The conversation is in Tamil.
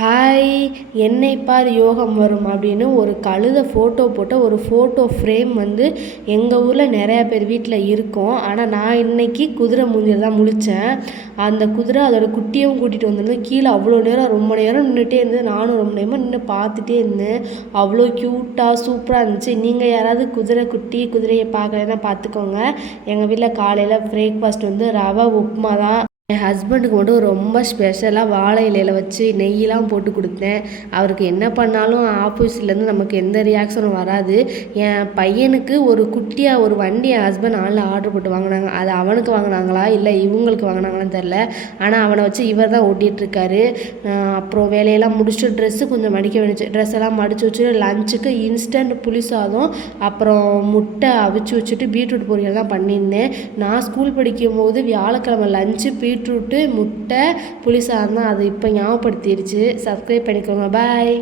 ஹாய் என்னை பார் யோகம் வரும் அப்படின்னு ஒரு கழுதை ஃபோட்டோ போட்ட ஒரு ஃபோட்டோ ஃப்ரேம் வந்து எங்கள் ஊரில் நிறையா பேர் வீட்டில் இருக்கும். ஆனால் நான் இன்றைக்கி குதிரை மூஞ்சில் தான் முழித்தேன். அந்த குதிரை அதோட குட்டியும் கூட்டிகிட்டு வந்திருந்தேன். கீழே அவ்வளோ நேரம் ரொம்ப நேரம் நின்றுட்டே இருந்தது. நானும் ரொம்ப நேரமாக நின்று பார்த்துட்டே இருந்தேன். அவ்வளோ க்யூட்டாக சூப்பராக இருந்துச்சு. நீங்கள் யாராவது குதிரையை பார்க்கலன்னா பார்த்துக்கோங்க. எங்கள் வீட்டில் காலையில் பிரேக்ஃபாஸ்ட் வந்து ரவை உப்புமா தான். என் ஹஸ்பண்டுக்கு மட்டும் ரொம்ப ஸ்பெஷலாக வாழை இலையில் வச்சு நெய்யெலாம் போட்டு கொடுத்தேன். அவருக்கு என்ன பண்ணாலும் ஆப்போசிட்லேருந்து நமக்கு எந்த ரியாக்ஷனும் வராது. என் பையனுக்கு ஒரு குட்டியாக ஒரு வண்டி என் ஹஸ்பண்ட் ஆன்லைன் ஆர்டர் போட்டு வாங்கினாங்க. அது அவனுக்கு வாங்கினாங்களா இல்லை இவங்களுக்கு வாங்கினாங்களான்னு தெரில. ஆனால் அவனை வச்சு இவர் தான் ஓட்டிகிட்ருக்காரு. அப்புறம் வேலையெல்லாம் முடிச்சுட்டு ட்ரெஸ்ஸு கொஞ்சம் மடிக்க வேண்டிச்சு. ட்ரெஸ் எல்லாம் மடித்து வச்சுட்டு லஞ்சுக்கு இன்ஸ்டன்ட் புளி சாதம், அப்புறம் முட்டை அவிச்சு வச்சுட்டு பீட்ரூட் பொரியல் தான் பண்ணியிருந்தேன். நான் ஸ்கூல் படிக்கும் போது வியாழக்கிழமை லஞ்சு பீட்ரூட்டு முட்டை புளி சாதம் தான். அது இப்போ ஞாபகப்படுத்திடுச்சு. சப்ஸ்கிரைப் பண்ணிக்கோங்க. பாய்.